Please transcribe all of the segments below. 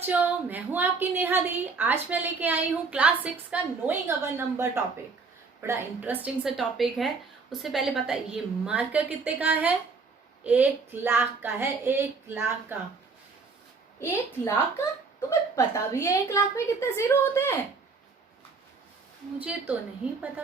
बच्चों, मैं हूं आपकी नेहा दी। आज मैं लेके आई हूं क्लास 6 का नोइंग अवर नंबर टॉपिक। बड़ा इंटरेस्टिंग सा टॉपिक है। उससे पहले पता है ये मार्कर कितने का है? 1,00,000 का है। 1,00,000 का। 1,00,000 का? तुम्हें पता भी है 1,00,000 में कितने जीरो होते हैं? मुझे तो नहीं पता।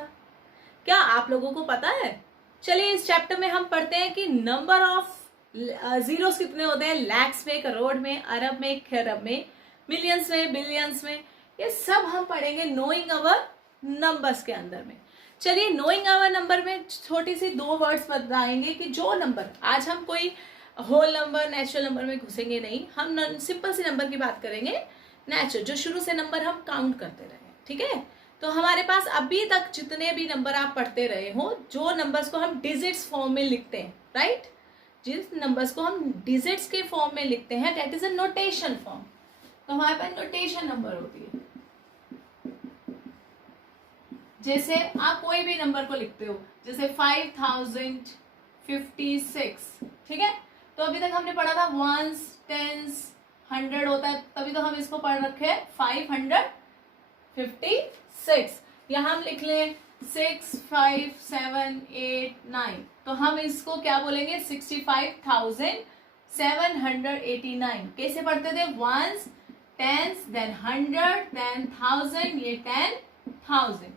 क्या आप लोगों को पता है? चलिए इस चैप्टर में हम पढ़ते हैं कि नंबर ऑफ जीरोस कितने होते हैं। लैक्स में, करोड़ में, अरब में, खरब में, मिलियंस में, बिलियंस में। ये सब हम पढ़ेंगे नोइंग अवर नंबर्स के अंदर में। चलिए नोइंग अवर नंबर में छोटी सी 2 वर्ड्स बताएंगे कि जो नंबर, आज हम कोई होल नंबर, नेचुरल नंबर में घुसेंगे नहीं। हम सिंपल सी नंबर की बात करेंगे, नेचुरल, जो शुरू से नंबर हम काउंट करते रहे। ठीक है, तो हमारे पास अभी तक जितने भी नंबर आप पढ़ते रहे हो, जो नंबर्स को हम डिजिट्स फॉर्म में लिखते हैं, राइट, जिस नंबर्स को हम डिजिट्स के फॉर्म में लिखते हैं, that is a notation form. तो हमारे पास नोटेशन नंबर होती है। जैसे आप कोई भी नंबर को लिखते हो, जैसे 5056, ठीक है। तो अभी तक हमने पढ़ा था वंस, टेंस, 100 होता है, तभी तो हम इसको पढ़ रखे हैं 556। यहां हम लिख लें 6, 5, 7, 8, 9, तो हम इसको क्या बोलेंगे? 65,789। कैसे पढ़ते थे? वंस, टेंस, देन 100, देन 1000, ये 10,000,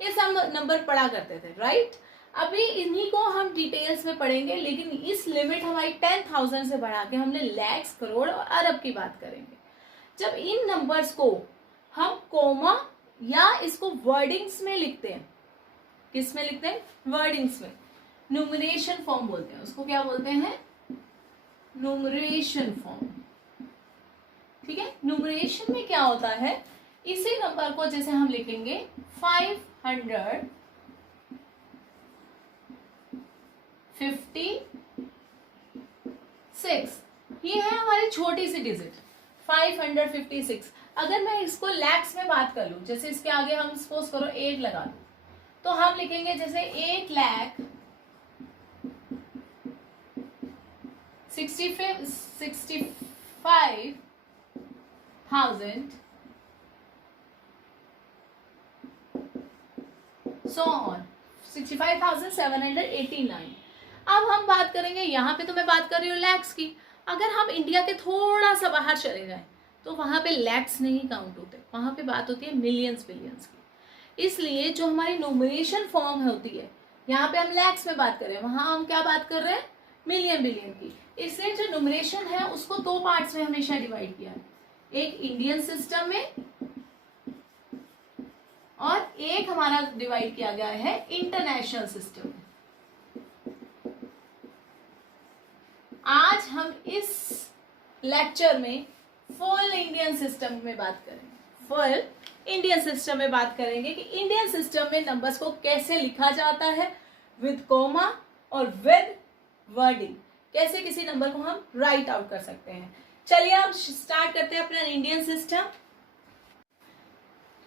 ये सब नंबर पढ़ा करते थे, राइट। अभी इन्हीं को हम डिटेल्स में पढ़ेंगे, लेकिन इस लिमिट हमारी 10,000 से बढ़ा के हमने लैक्स, करोड़ और अरब की बात करेंगे। जब इन नंबर्स को हम कोमा या इसको वर्डिंग्स में लिखते हैं, किस में लिखते हैं? वर्डिंग्स में। न्यूमरेशन फॉर्म बोलते हैं उसको। क्या बोलते हैं? Numeration form. ठीक है, न्यूमरेशन में क्या होता है? इसी नंबर को जैसे हम लिखेंगे 556, ये है हमारी छोटी सी डिजिट 556। अगर मैं इसको लैक्स में बात कर लूं, जैसे इसके आगे हम सपोज करो 8 लगा लूं, तो हम लिखेंगे जैसे 8,65,000 सो ऑन, 65,789। अब हम बात करेंगे, यहाँ पे तो मैं बात कर रही हूँ लैक्स की। अगर हम इंडिया के थोड़ा सा बाहर चले जाए तो वहां पे लैक्स नहीं काउंट होते, वहां पे बात होती है मिलियंस, बिलियंस की। इसलिए जो हमारी न्यूमरेशन फॉर्म होती है, यहाँ पे हम लैक्स में बात कर रहे हैं, वहां हम क्या बात कर रहे हैं? मिलियन, बिलियन की। इसलिए जो न्यूमरेशन है उसको 2 पार्ट्स में हमेशा डिवाइड किया है, एक इंडियन सिस्टम में और एक हमारा डिवाइड किया गया है इंटरनेशनल सिस्टम में। आज हम इस लेक्चर में फुल इंडियन सिस्टम में बात करेंगे। फुल इंडियन सिस्टम में बात करेंगे कि इंडियन सिस्टम में नंबर्स को कैसे लिखा जाता है, विद कोमा और विद वर्डिंग। कैसे किसी नंबर को हम राइट आउट कर सकते हैं। चलिए अब स्टार्ट करते हैं अपना इंडियन सिस्टम।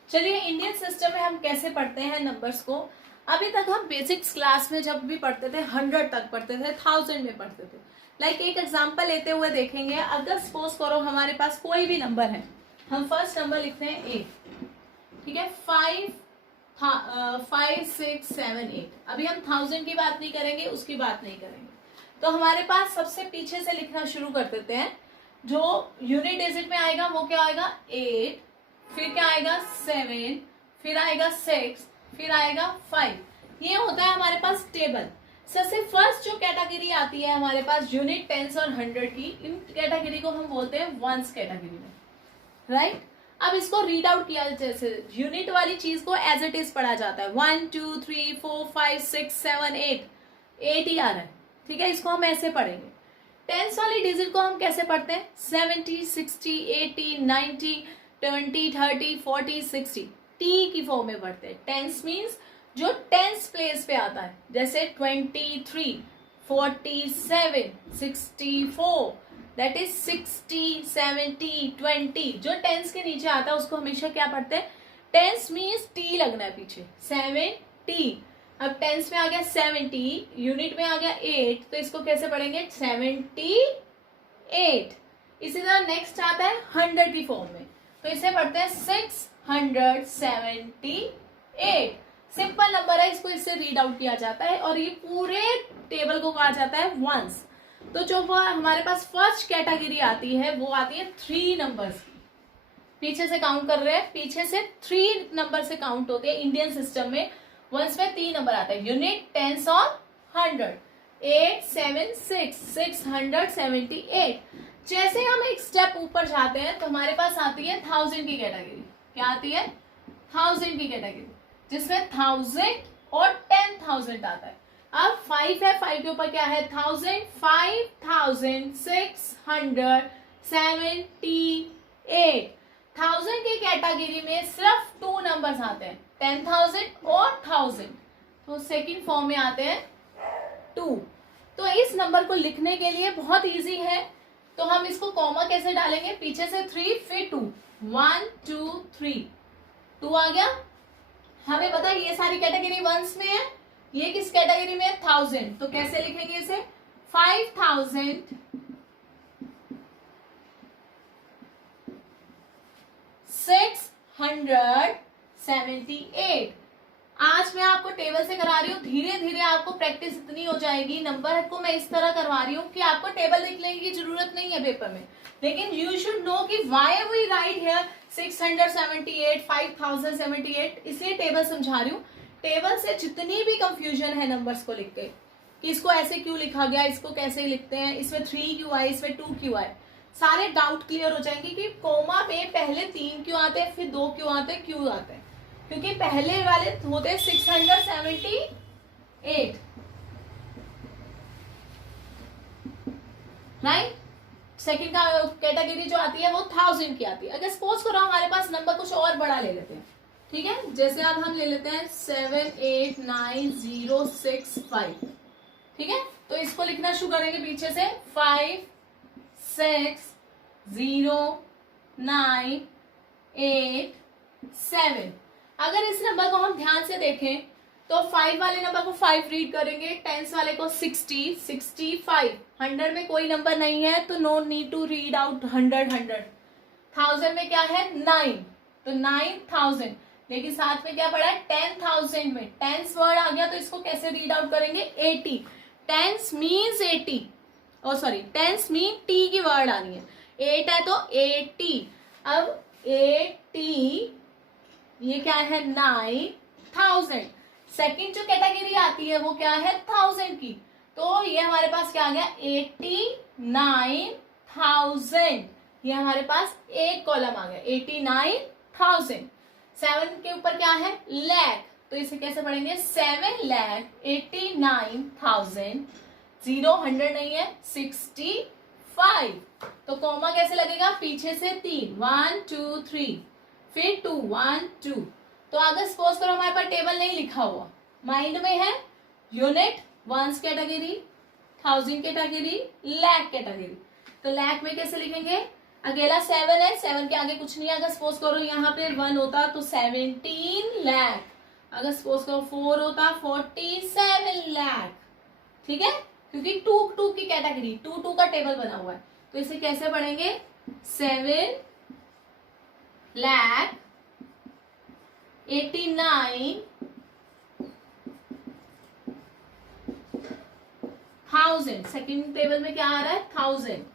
चलिए इंडियन सिस्टम में हम कैसे पढ़ते हैं नंबर्स को। अभी तक हम बेसिक्स क्लास में जब भी पढ़ते थे 100 तक पढ़ते थे, 1000 में पढ़ते थे। लाइक एक एग्जांपल लेते हुए देखेंगे। अगर सपोज करो हमारे पास कोई भी नंबर है, हम फर्स्ट नंबर लिखते हैं 8, ठीक है, 5, 6, 7, 8। अभी हम 1000 की बात नहीं करेंगे, उसकी बात नहीं करेंगे। तो हमारे पास सबसे पीछे से लिखना शुरू कर देते हैं। जो यूनिट डिजिट में आएगा वो क्या आएगा? 8, फिर क्या आएगा? 7, फिर आएगा 6, फिर आएगा 5। ये होता है हमारे पास टेबल। सबसे फर्स्ट जो कैटेगरी आती है हमारे पास यूनिट, टेंस और 100 की, इन कैटेगरी को हम बोलते हैं वंस कैटेगरी में, राइट। अब इसको रीड आउट किया, जैसे यूनिट वाली चीज को एज इट इज पढ़ा जाता है। 1 2 3 4 5 6 7 8 ही आ रहा है, ठीक है, इसको हम ऐसे पढ़ेंगे। टेंस वाली डिजिट को हम कैसे पढ़ते हैं? 70, 60, 80, 90, 20, 30, 40, 60 टी की फॉर्म में पढ़ते हैं। टेंस मीन्स जो टेंस प्लेस पे आता है, जैसे 23, 47, 64, दैट इज 60, 70, 20। जो टेंस के नीचे आता है उसको हमेशा क्या पढ़ते हैं? टेंस मीन्स टी लगना है पीछे, 70। अब टेंस में आ गया 70, यूनिट में आ गया 8, तो इसको कैसे पढ़ेंगे? 78। इसी तरह नेक्स्ट आता है 100 की फॉर्म में, तो इसे पढ़ते हैं 678। सिंपल नंबर है, इसको इससे रीड आउट किया जाता है और ये पूरे टेबल को कहा जाता है वंस। तो जो वो हमारे पास फर्स्ट कैटेगरी आती है वो आती है 3 नंबर्स की। पीछे से काउंट कर रहे हैं, पीछे से 3 नंबर से काउंट होते हैं इंडियन सिस्टम में। वंस में 3 नंबर आते हैं, यूनिट, टेंस और 100। 8 7 6 678। जैसे हम एक स्टेप ऊपर जाते हैं तो हमारे पास आती है 1000 की कैटेगरी। क्या आती है? 1000 की कैटेगरी, जिसमें 1000 और 10,000 आता है। अब 5 है, 5 के ऊपर क्या है? 1000, 5678। 1000 की कैटेगरी में सिर्फ 2 नंबर्स आते हैं, 10,000 और 1000। तो सेकंड फॉर्म में आते हैं 2। तो इस नंबर को लिखने के लिए बहुत इजी है, तो हम इसको कॉमा कैसे डालेंगे? पीछे से 3 फिर 2, 1 2 3, 2 आ गया। हमें पता है ये सारी कैटेगरी वंस में है, ये किस कैटेगरी में है? 1000। तो कैसे लिखेंगे इसे? 5678। आज मैं आपको टेबल से करा रही हूँ, धीरे धीरे आपको प्रैक्टिस इतनी हो जाएगी। नंबर को मैं इस तरह करवा रही हूँ कि आपको टेबल लिखने की जरूरत नहीं है पेपर में, लेकिन यू शुड नो कि व्हाई वी राइट हियर 678, 5078, इसलिए टेबल समझा रही हूँ। टेबल से जितनी भी कंफ्यूजन है नंबर्स को लिख के, कि इसको ऐसे क्यों लिखा गया, इसको कैसे लिखते हैं, इसमें 3 क्यों आए, इसमें 2 क्यों आए, सारे डाउट क्लियर हो जाएंगे कि कोमा पे पहले 3 क्यों आते हैं, फिर 2 क्यों आते हैं, क्यों आते हैं। क्योंकि पहले वाले होते हैं 678, राइट। सेकंड का कैटेगरी जो आती है वो 1000 की आती है। अगर सपोज करो हमारे पास नंबर कुछ और बड़ा ले लेते हैं, ठीक है, जैसे अब हम ले लेते हैं 789065, ठीक है। तो इसको लिखना शुरू करेंगे पीछे से 560987। अगर इस नंबर को हम ध्यान से देखें तो 5 वाले नंबर को 5 रीड करेंगे, 10 वाले को 60, 65, 100 में कोई नंबर नहीं है तो no need to read out 100। 1000 में क्या है? 9, तो 9000। लेकिन साथ में क्या पड़ा है? 10,000 में 10th वर्ड आ गया, तो इसको कैसे रीड आउट करेंगे? 80। 10th मीन्स 80, और सॉरी 10th मीन टी की वर्ड आनी है, 8 है तो 80। अब 80, ये क्या है? 9000। सेकंड जो कैटेगरी आती है वो क्या है? 1000 की, तो ये हमारे पास क्या आ गया? 89,000। ये हमारे पास एक कॉलम आ गया, 89,000। 7 के ऊपर क्या है? लाख, तो इसे कैसे पढ़ेंगे? 7,89,000। 0 100 नहीं है, 65। तो कॉमा कैसे लगेगा? पीछे से 3, 1 2 3, फिर 2, 1 2। तो अगर सपोज करो हमारे पास टेबल नहीं लिखा हुआ, माइंड में है unit, ones category, 1000 category, lakh category, तो लाख में कैसे लिखेंगे? अकेला 7 है, 7 के आगे कुछ नहीं है। अगर सपोज करो यहाँ पे 1 होता तो 17 लाख, अगर सपोज करो 4 होता 47 लाख, ठीक है, क्योंकि 2 की कैटेगरी, 2 का टेबल बना हुआ है। तो इसे कैसे पढ़ेंगे? 7,89,000। सेकंड टेबल में क्या आ रहा है? 1000।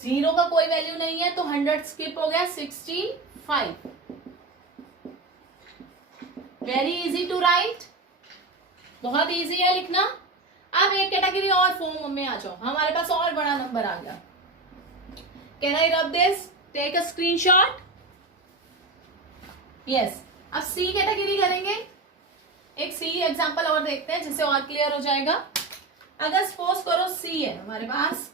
0 का कोई वैल्यू नहीं है तो 100 स्किप हो गया, 65। वेरी इजी टू राइट, बहुत इजी है लिखना। अब एक कैटेगरी और फॉर्म में आ जाओ, हमारे पास और बड़ा नंबर आ गया। Can I rub this? Take a screenshot. Yes, अब सी कैटेगरी करेंगे। एक सी एग्जांपल और देखते हैं जिससे और क्लियर हो जाएगा। अगर सपोज करो सी है हमारे पास,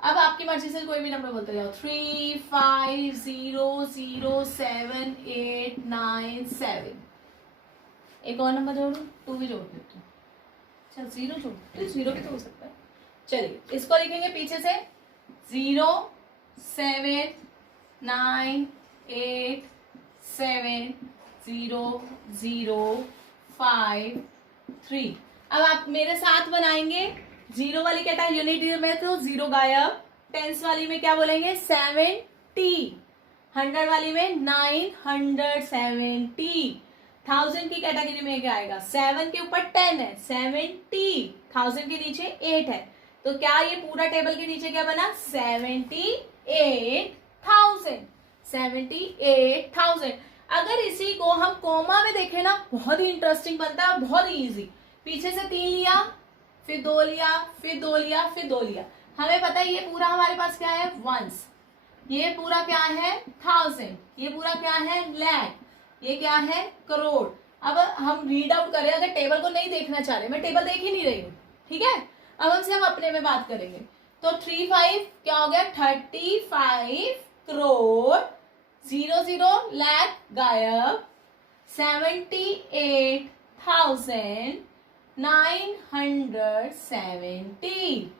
अब आपकी मर्जी से कोई भी नंबर बोलते जाओ, 3 5 0 0 7 8 9 7। एक और नंबर जोड़ू, 2 भी जोड़ देते हैं, चल 0 जोड़, 0 भी तो हो सकता है। चलिए इसको लिखेंगे पीछे से 0 7 9 8 7 0 0 5 3। अब आप मेरे साथ बनाएंगे। 0 वाली कैटेगरी यूनिट में तो 0 गायब, टेंस वाली में क्या बोलेंगे 70, 100 वाली में 970, 1000 की कैटेगरी में क्या आएगा 7 के ऊपर 10 है 70, 1000 के नीचे 8 है, तो क्या ये पूरा टेबल के नीचे क्या बना 78,000, 78,000। अगर इसी को हम कोमा में देखें ना बहुत ही इंटरेस्टिंग बनता है, बहुत ही इजी। पीछे से 3 लिया, फिर 2 लिया, फिर 2 लिया, फिर 2 लिया। हमें पता है ये पूरा हमारे पास क्या है वंस, ये पूरा क्या है 1000, ये पूरा क्या है लाख, ये क्या है करोड़। अब हम रीड आउट करें, अगर टेबल को नहीं देखना चाह रहे, मैं टेबल देख ही नहीं रही हूँ, ठीक है। अब हमसे हम अपने में बात करेंगे, तो 35 क्या हो गया 35 करोड़, 00 लाख गायब, 78,970।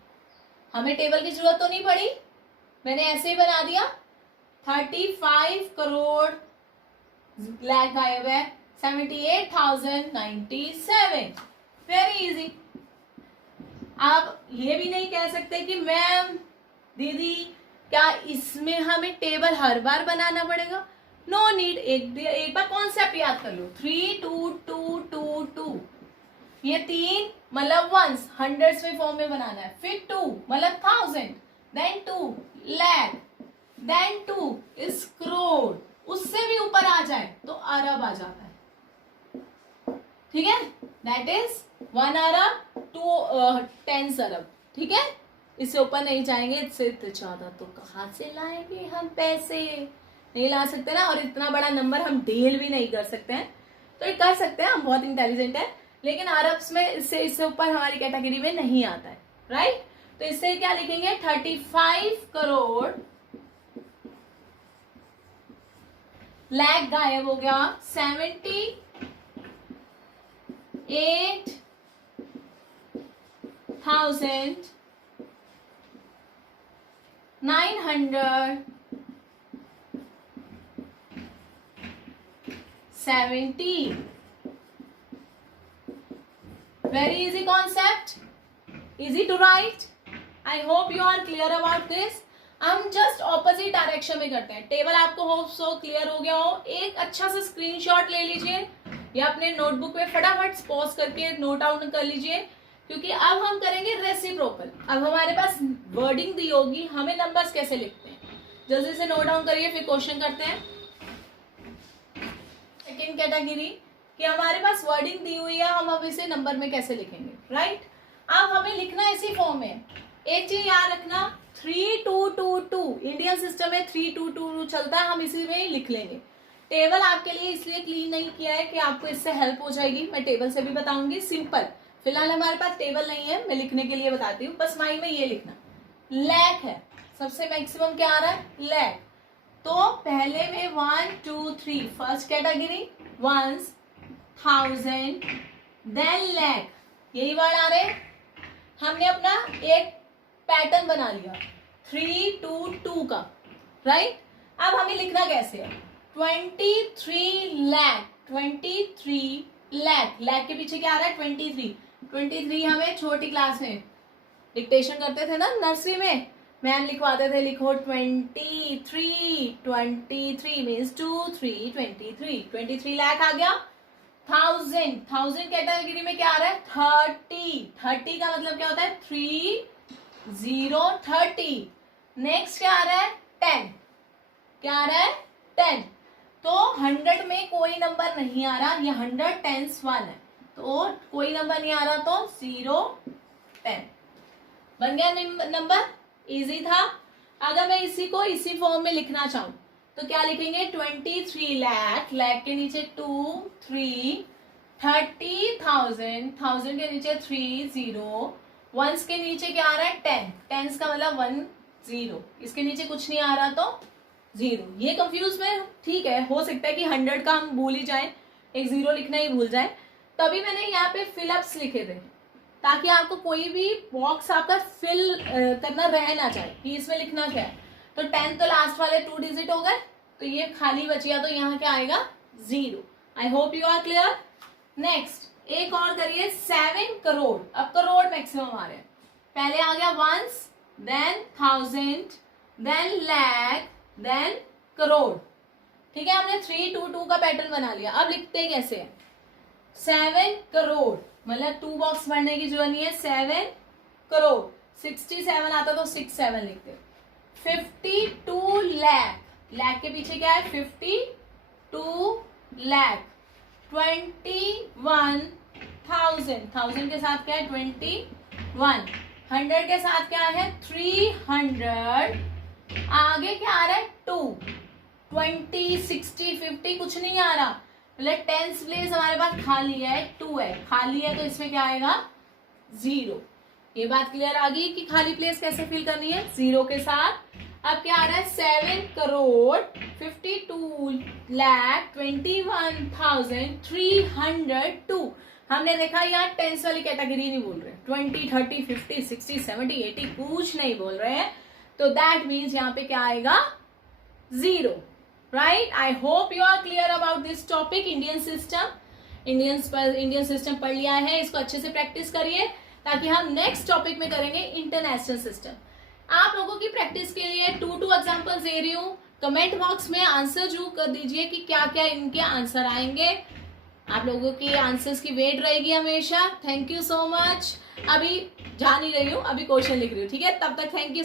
हमें टेबल की जरूरत तो नहीं पड़ी, मैंने ऐसे ही बना दिया। 35 करोड़ लाख गायब है, 78,097, वेरी इजी। आप ये भी नहीं कह सकते कि मैम दीदी क्या इसमें हमें टेबल हर बार बनाना पड़ेगा, नो नीड। एक बार कॉन्सेप्ट याद कर लो, 3 2 2 2 2, ये 3 मतलब वंस हंड्रेड्स में फॉर्म में बनाना है, फिर 2 मतलब 1000, then 2 lakh, then 2 is crore, उससे भी ऊपर आ जाए तो अरब आ जाता है, ठीक है। दैट इज 1 अरब 2 10 अरब, ठीक है। इससे ऊपर नहीं जाएंगे, इससे ज्यादा तो कहाँ से लाएंगे हम पैसे, नहीं ला सकते ना। और इतना बड़ा नंबर हम डील भी नहीं कर सकते हैं, तो ये कर सकते हैं, हम बहुत इंटेलिजेंट है, लेकिन अरब्स में इससे ऊपर हमारी कैटेगरी में नहीं आता है, राइट। तो इससे क्या लिखेंगे 35 करोड़ लाख गायब हो गया, 78,970। Very easy concept, easy to write. I hope you are clear about this. हम जस्ट ऑपोजिट डायरेक्शन में करते हैं। टेबल आपको होप सो क्लियर हो गया हो। एक अच्छा सा स्क्रीनशॉट ले लीजिए या अपने नोटबुक पे फटाफट पॉज करके नोट डाउन कर लीजिए, क्योंकि अब हम करेंगे रेसिप्रोकल। अब हमारे पास वर्डिंग दी होगी, हमें नंबर्स कैसे लिखते हैं, जल्दी से नोट डाउन करिए, फिर क्वेश्चन करते हैं। सेकेंड कैटेगरी कि हमारे पास वर्डिंग दी हुई है, हम अब इसे नंबर में कैसे लिखेंगे, राइट। अब हमें लिखना इसी फॉर्म में। एक चीज याद रखना, 3222 इंडियन सिस्टम में 3222 चलता है, हम इसी में ही लिख लेंगे। टेबल आपके लिए इसलिए क्लीन नहीं किया है कि आपको इससे हेल्प हो जाएगी, मैं टेबल से भी बताऊंगी सिंपल। फिलहाल हमारे पास टेबल नहीं है, मैं लिखने के लिए बताती हूँ, बस माइंड में ये लिखना। लाख है, सबसे मैक्सिमम क्या आ रहा है लाख, तो पहले में 1 2 3 first category ones, 1000, then lakh, यही वर्ड आ रहे। हमने अपना एक पैटर्न बना लिया 3 2 2 का, राइट। अब हमें लिखना कैसे है 23 लाख, 23 लाख, लाख के पीछे क्या आ रहा है 23, 23 हमें छोटी क्लास में डिक्टेशन करते थे ना नर्सरी में, मैम लिखवाते थे, लिखो 23, 23 मीन्स 2 3 23, 23 लाख आ गया। 1000, 1000 कैटेगरी में क्या आ रहा है 30, 30 का मतलब क्या होता है 3 0 30। नेक्स्ट क्या आ रहा है 10, क्या आ रहा है 10, तो 100 में कोई नंबर नहीं आ रहा, ये 100 10s 1 है, तो कोई नंबर नहीं आ रहा, तो 0 10 बन गया नंबर, इजी था। अगर मैं इसी को इसी फॉर्म में लिखना चाहूं तो क्या लिखेंगे 23 लाख, लाख के नीचे 2 3, 30,000, 1000 के नीचे 3 0, वंस के नीचे क्या आ रहा है 10, टेंस का मतलब 1 0, इसके नीचे कुछ नहीं आ रहा तो 0। ये कंफ्यूज में ठीक है, हो सकता है कि 100 का हम भूल ही जाए, एक 0 लिखना ही भूल जाए, तभी मैंने यहाँ पे फिलअप्स लिखे थे ताकि आपको कोई भी बॉक्स आपका फिल करना रह ना जाए कि इसमें लिखना क्या है। तो 10 तो लास्ट वाले 2 डिजिट हो गए, तो ये खाली बचिया, तो यहाँ क्या आएगा 0। I hope you are clear. Next एक और करिए 7 करोड़, अब करोड़ मैक्सिमम आ रहे हैं। पहले आ गया ones, then thousand, then lakh, then crore. ठीक है, हमने 3 2 2 का पैटर्न बना लिया। अब लिखते कैसे हैं? 7 करोड़, मतलब 2 बॉक्स भरने की जरूरत नहीं है, 7 करोड़। 67 आता तो 67 लिखते। 52 लैख, लैख के पीछे क्या है? 52 लैख। 21,000, 1000 के साथ क्या है? 21। 100 के साथ क्या है? 300। आगे क्या आ रहा है? 2। 20, 60, 50 कुछ नहीं आ रहा, मतलब टेंस प्लेस हमारे पास खाली है, 2 है, खाली है, तो इसमें क्या आएगा? 0। ये बात क्लियर आ गई कि खाली प्लेस कैसे फिल करनी है? 0 के साथ। अब क्या आ रहा है? 7 करोड़ 52 लाख 21,302। हमने देखा यहाँ टेंस वाली कैटेगरी नहीं बोल रहे, 20, 30, 50, 60, 70, 80 कुछ नहीं बोल रहे हैं, तो दैट मीन्स यहाँ पे क्या आएगा? 0। Right, I hope you are clear about this topic. Indian system, Indian system पढ़ लिया है, इसको अच्छे से प्रैक्टिस करिए ताकि हम नेक्स्ट टॉपिक में करेंगे इंटरनेशनल सिस्टम। आप लोगों की प्रैक्टिस के लिए 2 एग्जांपल्स दे रही हूँ। कमेंट बॉक्स में आंसर जरूर कर दीजिए कि क्या क्या इनके आंसर आएंगे। आप लोगों की आंसर्स की वेट रहेगी हमेशा। Thank you so much. अभी जा नहीं रही हूँ, अभी क्वेश्चन लिख रही हूँ, ठीक है? तब तक थैंक यू।